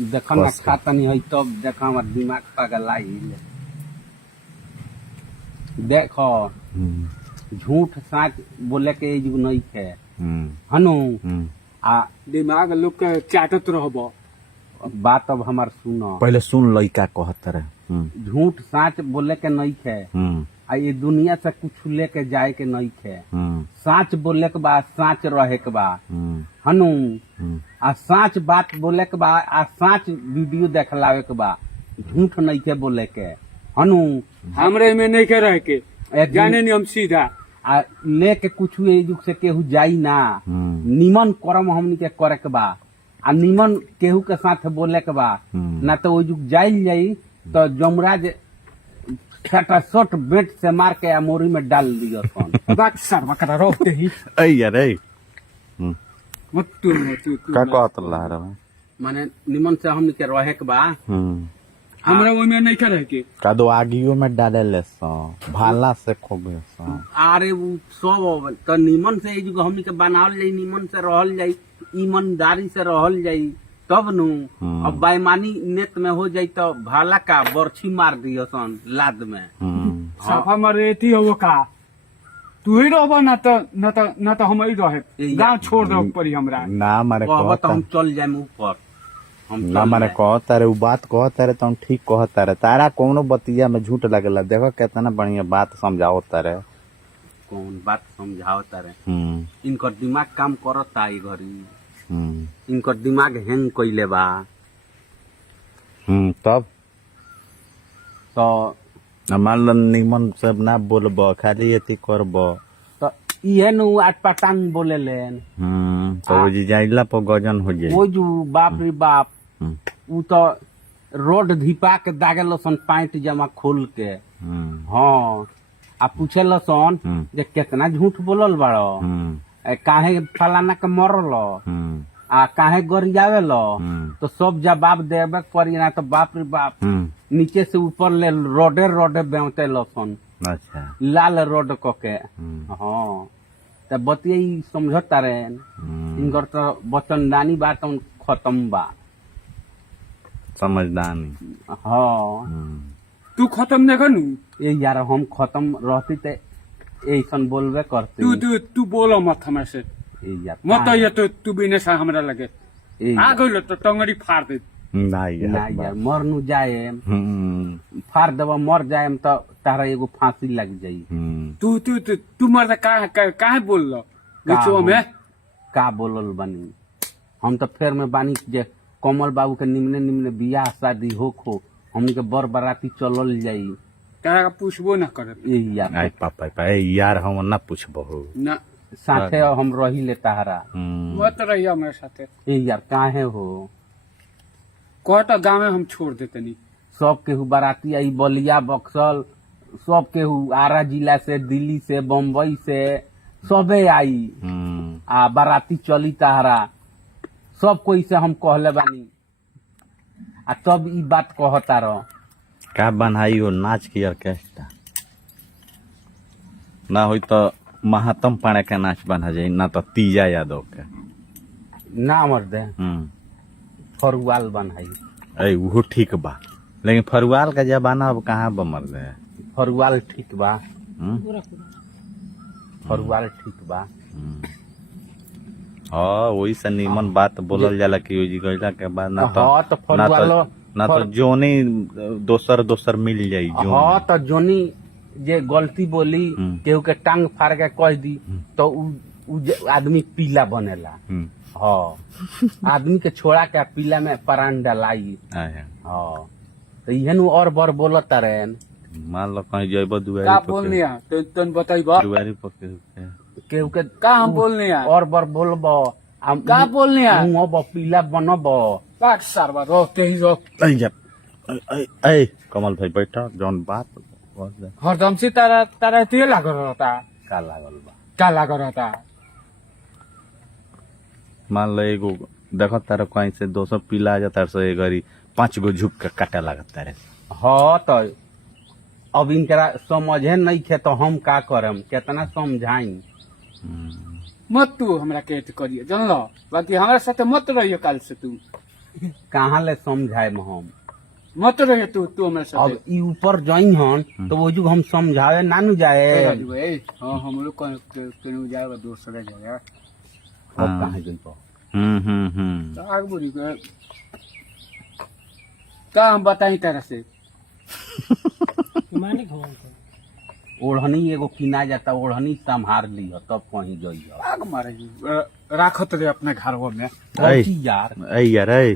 देखा ना खाता नहीं है तब देखा हमार दिमाग पगलाई देखो झूठ सच बोले के युग नहीं है हनु आ दिमाग लोग के चाटत रहबो। बात अब हमार सुनो पहले सुन लइका कहत रहे झूठ सच बोले के नहीं है आ ये दुनिया से कुछ लेके जाए के नहीं है सच बोले के बाद सच रहे के बाद हनु आ सच बात बोले के बाद आ सच वीडियो देखलावे के बाद झूठ नहीं के बोले के हनु हमरे में नहीं के रह के जाने नहीं हम सीधा आ लेके कुछ युग से केहू जाई ना निमन कर्म हमनी के करे के बा आ निमन केहू के साथ बोले के बा ना तो वो युग जाइल जाई तो जमराज छटासट बेट से मार के अमोरी में डाल दियो सन बात सर्व करा रोकते ही ऐ यार ऐ मत तू का कहत ला रे माने निमन से हमनी के रहे के बा हमरा ओइ में नहीं के रह के का दो आगियो में डाले ले सो भाला से खोबे सो अरे वो सब तो निमन से युग हमनी के बनावल जाई निमन से रहल जाई ईमानदारी से रहल जाई तब नु अब बेईमानी नेत में हो जाई तो भाला का बरछी मार दियो सन लाद में साफा मरे एती हो का तू ही रहबो ना तो हम ही रहे गांव छोड़ दो पड़ी हमरा ना मारे कहबो तो कहत हम चल जाएम ऊपर हम ना चल मारे जाएम। कहत रे उ बात कहत रे तुम ठीक कहत रे तारा कोनो बतिया में झूठ लगेला देखो कितना बढ़िया बात समझाओ तारे कौन बात समझाओ तारे इनकर दिमाग काम करता ई घड़ी इनकर दिमाग हैंग कइले बा तब तो मान लो निमन सब ना बोलबो खाली एती करबो तो इहे नु आज पटांग बोले लेन तो जी जाइला पर गजन हो जाए वो जो बाप रे बाप उ तो रोड धिपा के दागेलो सन पैंट जमा खोल के हाँ आ पूछेलो सन जे कितना झूठ बोलल बाड़ो काहे फलाना के मरल आ काहे गरियावेलो तो सब जवाब देवे पड़ी ना तो बाप रे बाप नीचे से ऊपर ले रोडे बेवते सन अच्छा लाल रोड क के हाँ तो बतिया समझता रहे इनकर तो वचनदानी बात खत्म बा समझदानी हाँ हाँ तू खत्म नहीं करू ये यार हम खत्म रहती ते ऐसन बोलबे करते तू बोलो मत हमें से ये यार मत ये तो तू बिना सा हमरा लगे ये आ गइल तो टंगड़ी फाड़ दे ना ना यार यार मर नु जाए फाड़ देव मर जाए तो तारा एगो फांसी लग जाई तू मर काहे बोल लो बीचो में का बोलल बनी हम तो फेर में बानी जे कमल बाबू के निम्ने बियाह शादी होखो हमनी के बर बराती चलल जाई तारा का पूछबो ना करे ये यार आई पापा ए यार हम ना पूछबो ना साथे हम रही ले तारा मत रहिया मेरे साथे ये यार काहे हो कोटा गांव में हम छोड़ देते नहीं सब केहू बाराती आई बलिया बक्सल सब केहू आरा जिला से दिल्ली से बम्बई से सबे आई आ बाराती चली तारा सब कोई से हम कहले बानी आ तब ई बात कहता रह का बनाई हो नाच की ऑर्केस्ट्रा ना होई तो महात्म पाणे के नाच बना जाई ना तो तीजा यादव के ना मर दे फरुआल बनाई ए वो ठीक बा लेकिन फरुआल का जमाना अब कहाँ बमर दे फरुआल ठीक बा फरुआल ठीक बा हाँ वही से नीमन बात बोलल जाला कि ओजी गइला के बाद ना तो हाँ तो फरुआलो ना तो जोनी दोसर मिल जाई हाँ तो जोनी जे गलती बोली केहू के टांग फाड़ के कह दी तो उ आदमी पीला बनेला हाँ आदमी के छोड़ा के पीला में प्राण डालाई हाँ तो इहन और बर बोलता रहे मान लो कहीं जइबो का दुआरी बोलने आ तन बताइबा दुआरी पर केहू के का हम बोलने आ और बर बोलबो का बोलने आ मुंह पीला बनबो बात सरवा रोते ही रो ए कमल भाई बैठा जौन बात हरदम से तारा ते लाग रहता का लागल बा का लाग रहता मान लो एगो देखो तारा कहीं से 200 पीला आ जाता है एक घड़ी 5 गो झुक के काटे लगता है हाँ तो अब इनकरा समझे नहीं खे तो हम का करम कितना समझाई मत तू हमरा के करिए जानलो बाकी हमरा साथे मत रहियो काल से तू कहाँ ले समझाए हम मत रहे तू हमें सब अब ई ऊपर जाई हन तो वो जो हम समझावे ना नु जाए हाँ हम लोग कहीं जाएगा दूसरे जगह अब कहाँ गई तो आग बुरी के का हम बताई तरह से ओढ़नी एगो किना जाता ओढ़नी संभार ली तब कहीं गई आग मारेगी राखत रहे अपने घरों में ऐ यार ऐ यार ऐ